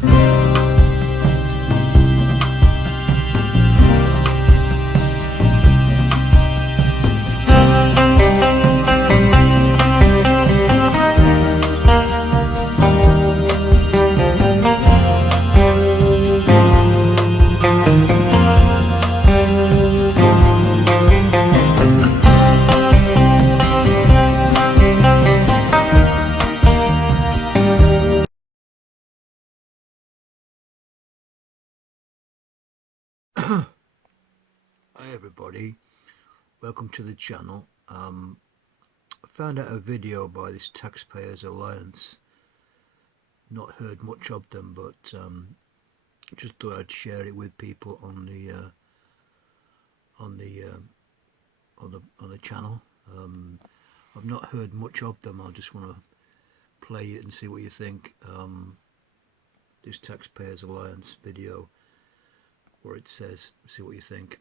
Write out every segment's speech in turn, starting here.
Hi everybody, welcome to the channel. I found out a video by this Taxpayers Alliance. Not heard much of them, but just thought I'd share it with people on the channel. I've not heard much of them. I just want to play it and see what you think. This Taxpayers Alliance video, where it says, see what you think.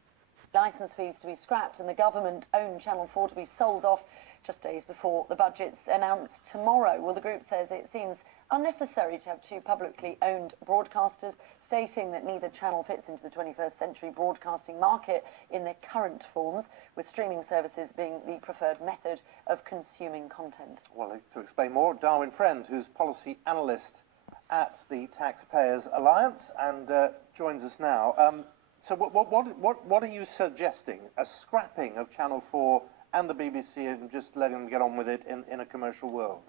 Licence fees to be scrapped and the government-owned Channel 4 to be sold off just days before the budget's announced tomorrow. Well, the group says it seems unnecessary to have two publicly owned broadcasters, stating that neither channel fits into the 21st century broadcasting market in their current forms, with streaming services being the preferred method of consuming content. Well, to explain more, Darwin Friend, who's policy analyst at the Taxpayers Alliance, and joins us now. So what are you suggesting? A scrapping of Channel 4 and the BBC and just letting them get on with it in a commercial world?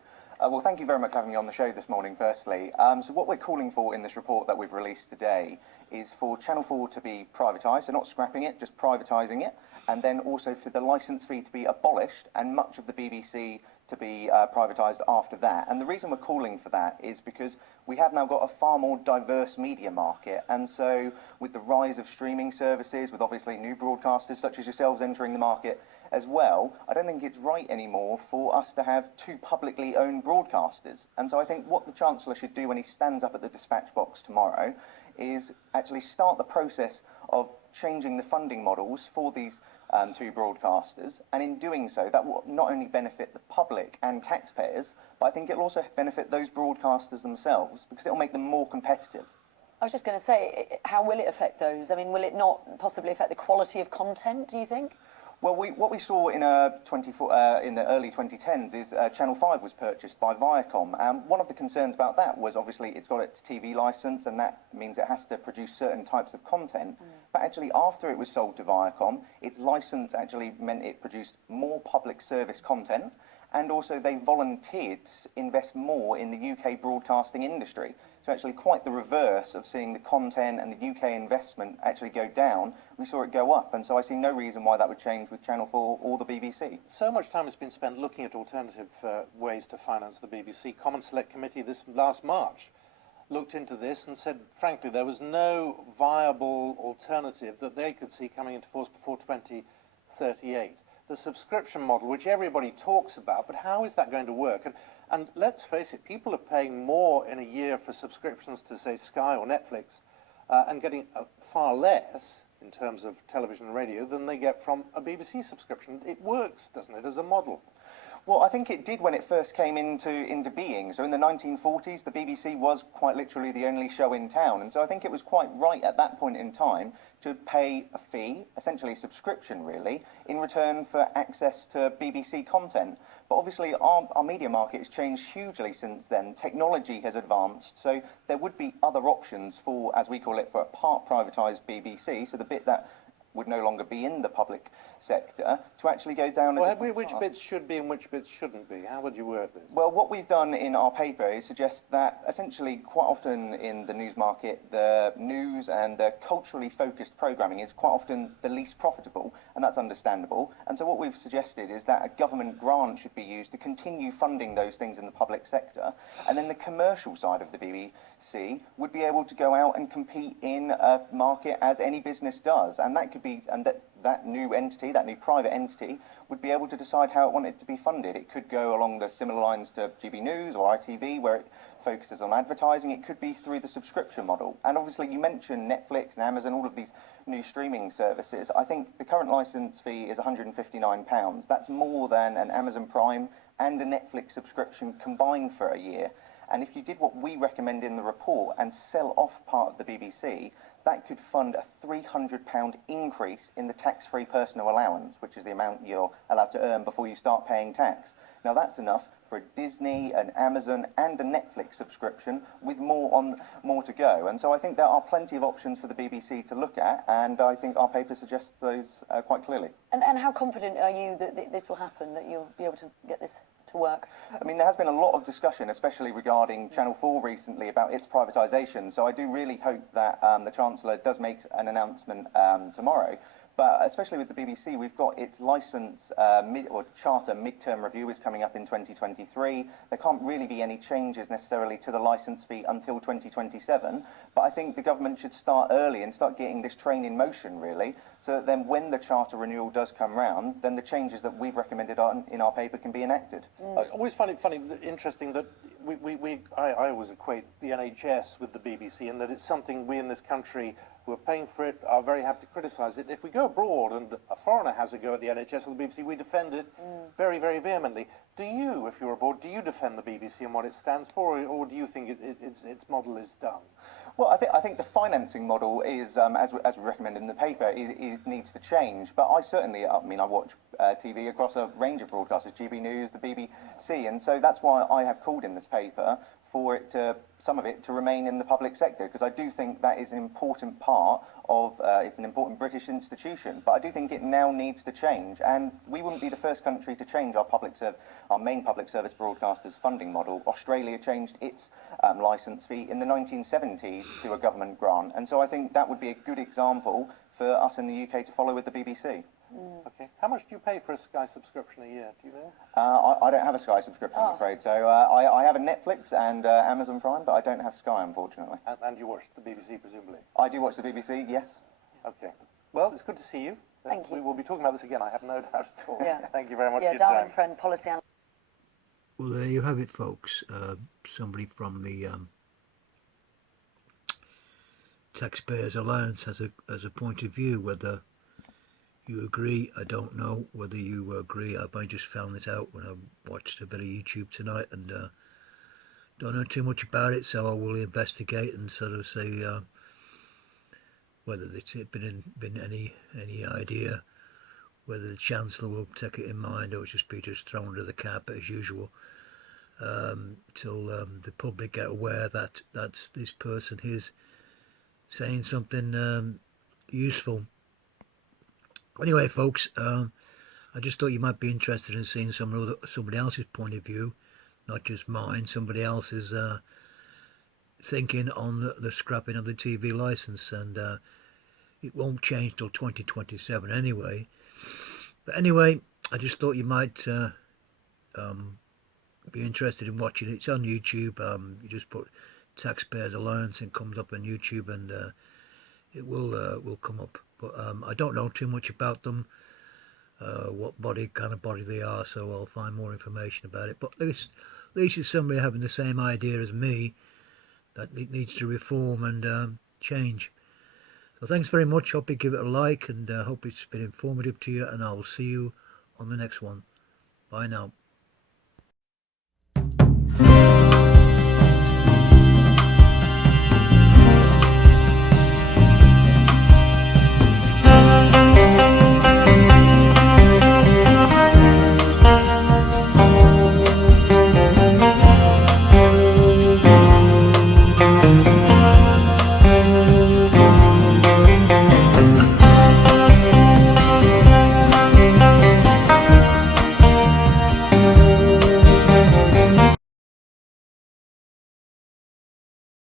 Well, thank you very much for having me on the show this morning, firstly. So what we're calling for in this report that we've released today is for Channel 4 to be privatised, so not scrapping it, just privatising it, and then also for the licence fee to be abolished and much of the BBC to be privatised after that. And the reason we're calling for that is because we have now got a far more diverse media market, and so with the rise of streaming services, with obviously new broadcasters such as yourselves entering the market as well, I don't think it's right anymore for us to have two publicly owned broadcasters. And so I think what the Chancellor should do when he stands up at the dispatch box tomorrow is actually start the process of changing the funding models for these two broadcasters, and in doing so that will not only benefit the public and taxpayers, but I think it will also benefit those broadcasters themselves, because it will make them more competitive. I was just going to say, how will it affect those? I mean, will it not possibly affect the quality of content, do you think? Well, what we saw in the early 2010s is Channel 5 was purchased by Viacom, and one of the concerns about that was obviously it's got its TV licence, and that means it has to produce certain types of content. But actually, after it was sold to Viacom, its licence actually meant it produced more public service content, and also they volunteered to invest more in the UK broadcasting industry. So actually quite the reverse of seeing the content and the UK investment actually go down, we saw it go up, and so I see no reason why that would change with Channel 4 or the BBC. So much time has been spent looking at alternative ways to finance the BBC. Common Select Committee this last March looked into this and said, frankly, there was no viable alternative that they could see coming into force before 2038. The subscription model, which everybody talks about, but how is that going to work? And let's face it, people are paying more in a year for subscriptions to, say, Sky or Netflix, and getting far less in terms of television and radio than they get from a BBC subscription. It works, doesn't it, as a model? Well, I think it did when it first came into being. So in the 1940s, the BBC was quite literally the only show in town. And so I think it was quite right at that point in time to pay a fee, essentially a subscription really, in return for access to BBC content. But obviously our media market has changed hugely since then. Technology has advanced, so there would be other options for, as we call it, for a part privatised BBC, so the bit that would no longer be in the public sector, to actually go down a different Which path. bits should be and which bits shouldn't be? How would you word this? Well, what we've done in our paper is suggest that essentially quite often in the news market, the news and the culturally focused programming is quite often the least profitable, and that's understandable. And so what we've suggested is that a government grant should be used to continue funding those things in the public sector, and then the commercial side of the BBC would be able to go out and compete in a market as any business does, and that could be, and that new entity, that new private entity, would be able to decide how it wanted to be funded. It could go along the similar lines to GB News or ITV, where it focuses on advertising. It could be through the subscription model. And obviously you mentioned Netflix and Amazon, all of these new streaming services. I think the current licence fee is £159. That's more than an Amazon Prime and a Netflix subscription combined for a year. And if you did what we recommend in the report and sell off part of the BBC, that could fund a £300 increase in the tax-free personal allowance, which is the amount you're allowed to earn before you start paying tax. Now that's enough for a Disney, an Amazon and a Netflix subscription, with more to go. And so I think there are plenty of options for the BBC to look at, and I think our paper suggests those quite clearly. And how confident are you that this will happen, that you'll be able to get this to work? I mean, there has been a lot of discussion, especially regarding Channel 4 recently, about its privatisation. So I do really hope that the Chancellor does make an announcement tomorrow. But especially with the BBC, we've got its licence charter mid-term review is coming up in 2023. There can't really be any changes necessarily to the licence fee until 2027. But I think the government should start early and start getting this train in motion, really, so that then when the charter renewal does come round, then the changes that we've recommended in our paper can be enacted. I always find it interesting that I always equate the NHS with the BBC, and that it's something we in this country who are paying for it are very happy to criticise it. If we go abroad and a foreigner has a go at the NHS or the BBC, we defend it very, very vehemently. Do you, if you're abroad, do you defend the BBC and what it stands for, or do you think its model is done? Well, I think the financing model is, as we recommend in the paper, it needs to change. But I certainly, I watch TV across a range of broadcasters, GB News, the BBC, and so that's why I have called in this paper for some of it to remain in the public sector, because I do think that is an important part of, it's an important British institution, but I do think it now needs to change, and we wouldn't be the first country to change our main public service broadcasters funding model. Australia changed its licence fee in the 1970s to a government grant, and so I think that would be a good example for us in the UK to follow with the BBC. Okay. How much do you pay for a Sky subscription a year? Do you know? I don't have a Sky subscription, I'm afraid. So I have a Netflix and Amazon Prime, but I don't have Sky, unfortunately. And you watch the BBC, presumably? I do watch the BBC, yes. Okay. Well, it's good to see you. Thank you. We will be talking about this again, I have no doubt at all. Yeah. Thank you very much for your Darwin time. Friend, policy analyst. Well, there you have it, folks. Somebody from the Taxpayers Alliance has a point of view. Whether you agree, I don't know. Whether you agree, I just found this out when I watched a bit of YouTube tonight, and don't know too much about it, so I will investigate and sort of say whether there's been any idea whether the Chancellor will take it in mind, or just be thrown under the carpet as usual, till the public get aware that this person is saying something useful. Anyway, folks, I just thought you might be interested in seeing somebody else's point of view, not just mine. Somebody else's thinking on the scrapping of the TV licence, and it won't change till 2027 anyway. But anyway, I just thought you might be interested in watching it. It's on YouTube. You just put Taxpayers Alliance and it comes up on YouTube, and it will come up. But I don't know too much about them, what kind of body they are, so I'll find more information about it. But at least it's somebody having the same idea as me, that it needs to reform and change. So thanks very much. Hope you give it a like, and hope it's been informative to you, and I will see you on the next one. Bye now.